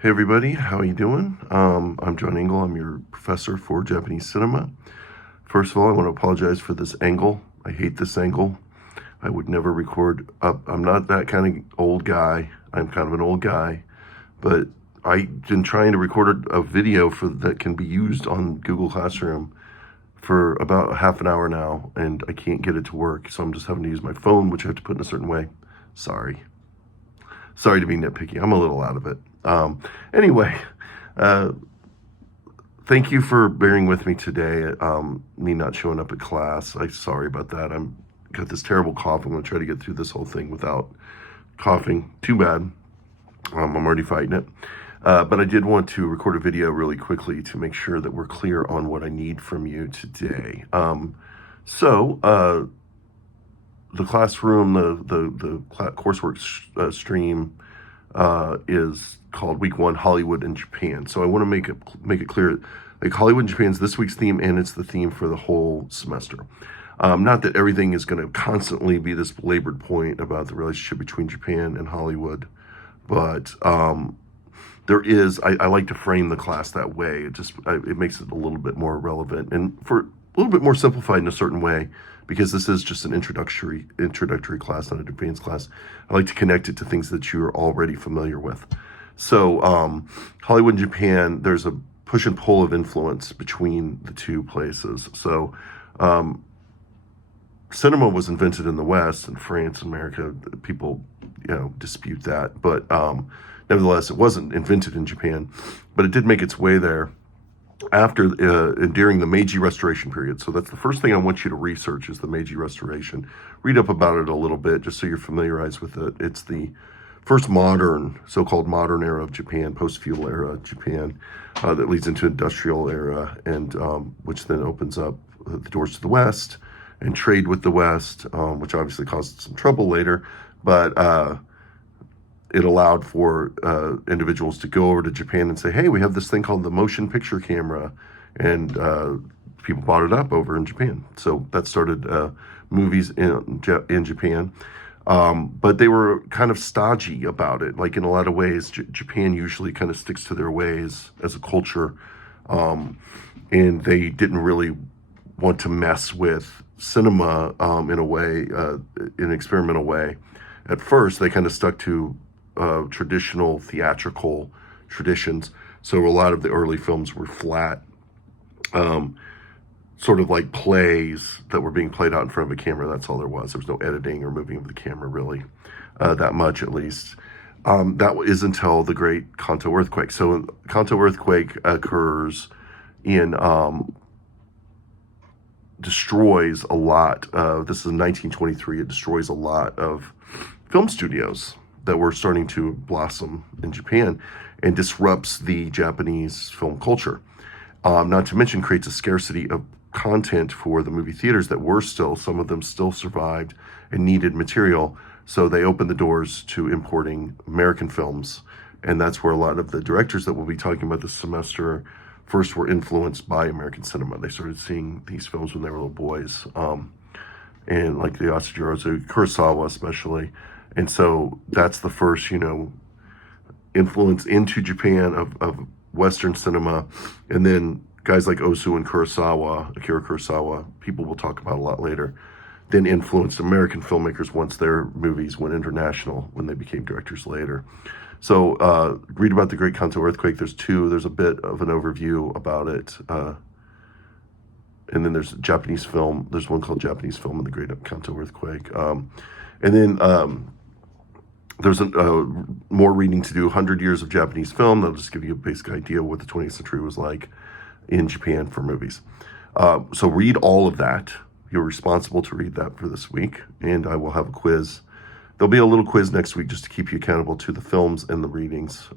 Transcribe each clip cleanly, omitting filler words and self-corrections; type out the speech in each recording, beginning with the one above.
Hey everybody, how you doing? I'm John Engel. I'm your professor for Japanese cinema. First of all, I want to apologize for this angle. I hate this angle. I would never record up. I'm not that kind of old guy. I'm kind of an old guy, but I've been trying to record a video for that can be used on Google Classroom for about half an hour now, and I can't get it to work. So I'm just having to use my phone, which I have to put in a certain way. Sorry. Sorry to be nitpicky. I'm a little out of it. Anyway, uh, thank you for bearing with me today. Me not showing up at class. I'm sorry about that. I'm got this terrible cough. I'm going to try to get through this whole thing without coughing. Too bad. I'm already fighting it. But I did want to record a video really quickly to make sure that we're clear on what I need from you today. The classroom, the coursework stream is called Week One Hollywood in Japan. So I want to make it clear, like Hollywood in Japan is this week's theme, and it's the theme for the whole semester. Not that everything is going to constantly be this belabored point about the relationship between Japan and Hollywood, but there is. I like to frame the class that way. It makes it a little bit more relevant and for a little bit more simplified in a certain way, because this is just an introductory class, not a advanced class. I like to connect it to things that you're already familiar with. So Hollywood and Japan, there's a push and pull of influence between the two places. So cinema was invented in the West, in France, America. People, dispute that, but nevertheless, it wasn't invented in Japan, but it did make its way there after and during the Meiji Restoration period. So that's the first thing I want you to research is the Meiji Restoration. Read up about it a little bit just so you're familiarized with it. It's the first modern, so-called modern era of Japan, post-feudal era Japan, that leads into industrial era, and which then opens up the doors to the West and trade with the West, which obviously caused some trouble later, but it allowed for individuals to go over to Japan and say, hey, we have this thing called the motion picture camera, and people bought it up over in Japan. So that started movies in Japan. But they were kind of stodgy about it. Like in a lot of ways, Japan usually kind of sticks to their ways as a culture, and they didn't really want to mess with cinema in a way, in an experimental way. At first, they kind of stuck to traditional theatrical traditions. So a lot of the early films were flat, sort of like plays that were being played out in front of a camera. That's all there was. There was no editing or moving of the camera really, that much at least. That is until the Great Kanto earthquake. So Kanto earthquake occurs in, destroys a lot. This is in 1923. It destroys a lot of film studios that were starting to blossom in Japan and disrupts the Japanese film culture. Not to mention creates a scarcity of content for the movie theaters that were still, some of them still survived and needed material. So they opened the doors to importing American films. And that's where a lot of the directors that we'll be talking about this semester first were influenced by American cinema. They started seeing these films when they were little boys. And like the Yasujiro Kurosawa especially. And so that's the first, influence into Japan of Western cinema. And then guys like Ozu and Kurosawa, Akira Kurosawa, people will talk about a lot later, then influenced American filmmakers once their movies went international when they became directors later. So read about the Great Kanto earthquake. There's a bit of an overview about it. And then there's Japanese film. There's one called Japanese Film in the Great Kanto earthquake. And then there's more reading to do, 100 years of Japanese film. That'll just give you a basic idea of what the 20th century was like in Japan for movies. So read all of that. You're responsible to read that for this week. And I will have a quiz. There'll be a little quiz next week just to keep you accountable to the films and the readings.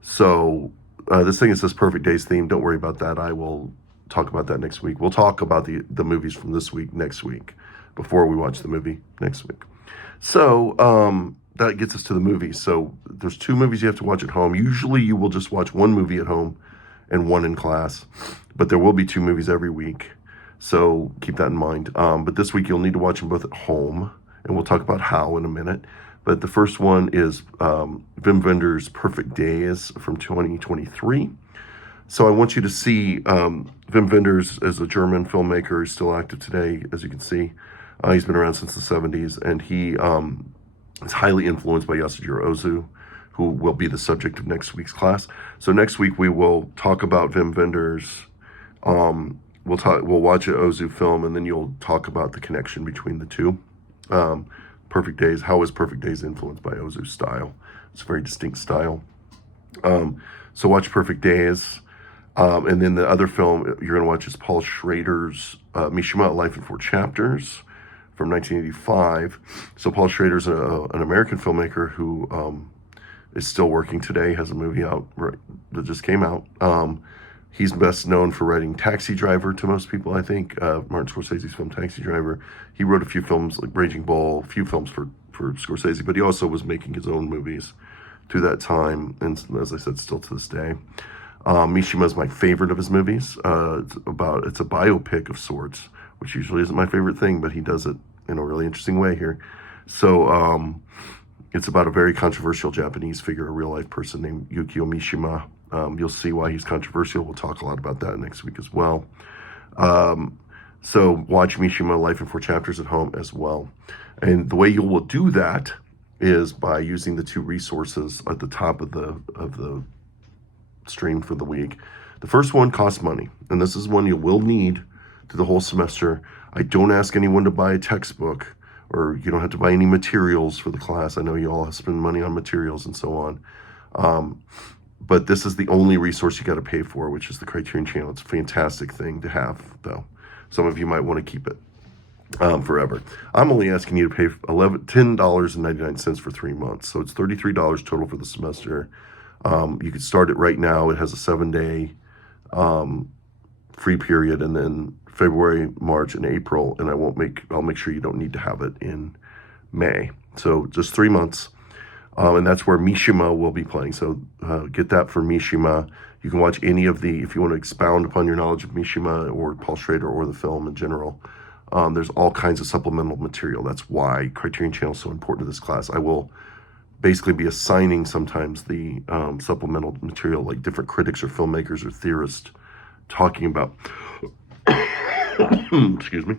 This thing is this Perfect Days theme. Don't worry about that. I will talk about that next week. We'll talk about the movies from this week next week before we watch the movie next week. So that gets us to the movies. So there's 2 movies you have to watch at home. Usually you will just watch 1 movie at home and 1 in class, but there will be 2 movies every week. So keep that in mind. But this week you'll need to watch them both at home, and we'll talk about how in a minute. But the first one is Wim Wenders' Perfect Days from 2023. So I want you to see Wim Wenders as a German filmmaker. He's still active today, as you can see. He's been around since the 70s, and he is highly influenced by Yasujiro Ozu, who will be the subject of next week's class. So next week we will talk about Wim Wenders. We'll watch an Ozu film, and then you'll talk about the connection between the two. Perfect Days. How is Perfect Days influenced by Ozu's style? It's a very distinct style. So watch Perfect Days. And then the other film you're going to watch is Paul Schrader's Mishima, Life in Four Chapters from 1985. So Paul Schrader's an American filmmaker who is still working today, has a movie out that just came out. He's best known for writing Taxi Driver to most people, I think. Martin Scorsese's film Taxi Driver. He wrote a few films like Raging Bull, a few films for Scorsese, but he also was making his own movies through that time, and as I said, still to this day. Mishima is my favorite of his movies. It's a biopic of sorts, which usually isn't my favorite thing, but he does it in a really interesting way here. So it's about a very controversial Japanese figure, a real-life person named Yukio Mishima. You'll see why he's controversial. We'll talk a lot about that next week as well. So watch Mishima, Life in Four Chapters at home as well. And the way you will do that is by using the two resources at the top of the stream for the week. The first one costs money, and this is one you will need through the whole semester. I don't ask anyone to buy a textbook, or you don't have to buy any materials for the class. I know you all spend money on materials and so on. But this is the only resource you got to pay for, which is the Criterion Channel. It's a fantastic thing to have, though. Some of you might want to keep it forever. I'm only asking you to pay $10.99 for 3 months. So it's $33 total for the semester. You could start it right now. It has a 7-day free period, and then February, March, and April. And I'll make sure you don't need to have it in May. So just 3 months. And that's where Mishima will be playing. So get that for Mishima. You can watch any of if you want to expound upon your knowledge of Mishima or Paul Schrader or the film in general. There's all kinds of supplemental material. That's why Criterion Channel is so important to this class. I will basically be assigning sometimes the supplemental material, like different critics or filmmakers or theorists talking about, excuse me,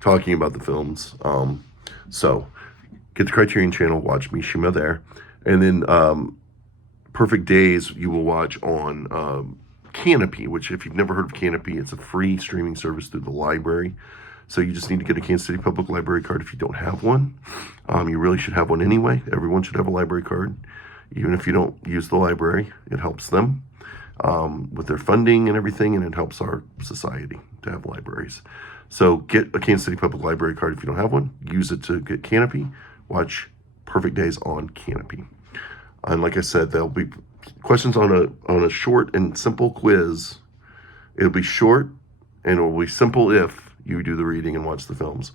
talking about the films. So get the Criterion Channel, watch Mishima there. And then Perfect Days you will watch on Canopy, which if you've never heard of Canopy, it's a free streaming service through the library. So you just need to get a Kansas City Public Library card if you don't have one. You really should have one anyway. Everyone should have a library card. Even if you don't use the library, it helps them with their funding and everything, and it helps our society to have libraries. So get a Kansas City Public Library card if you don't have one. Use it to get Canopy. Watch Perfect Days on Canopy. And like I said, there'll be questions on a short and simple quiz. It'll be short and it will be simple if you do the reading and watch the films.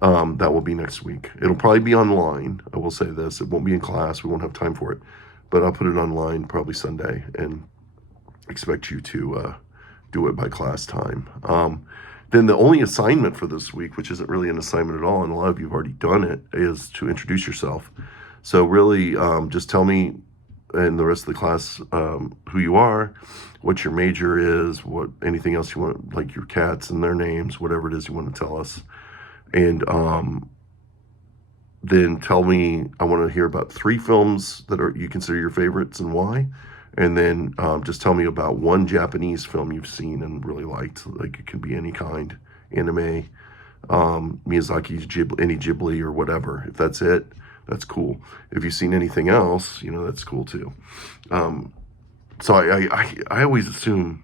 That will be next week. It'll probably be online. I will say this. It won't be in class. We won't have time for it. But I'll put it online probably Sunday and expect you to do it by class time. Then the only assignment for this week, which isn't really an assignment at all, and a lot of you have already done it, is to introduce yourself. So really, just tell me and the rest of the class who you are, what your major is, anything else you want, like your cats and their names, whatever it is you want to tell us. And then tell me, I want to hear about 3 films that you consider your favorites and why. And then just tell me about one Japanese film you've seen and really liked. Like it could be any kind, anime, Miyazaki's any Ghibli or whatever. If that's it, that's cool. If you've seen anything else, that's cool too. So I always assume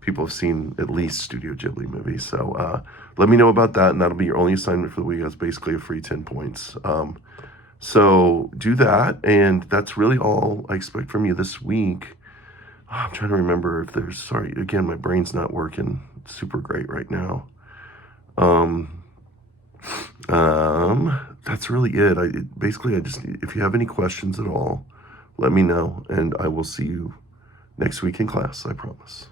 people have seen at least Studio Ghibli movies. So let me know about that, and that'll be your only assignment for the week. That's basically a free 10 points. So do that, and that's really all I expect from you this week. I'm trying to remember if there's, sorry, again, my brain's not working super great right now. That's really it. Basically, if you have any questions at all, let me know, and I will see you next week in class, I promise.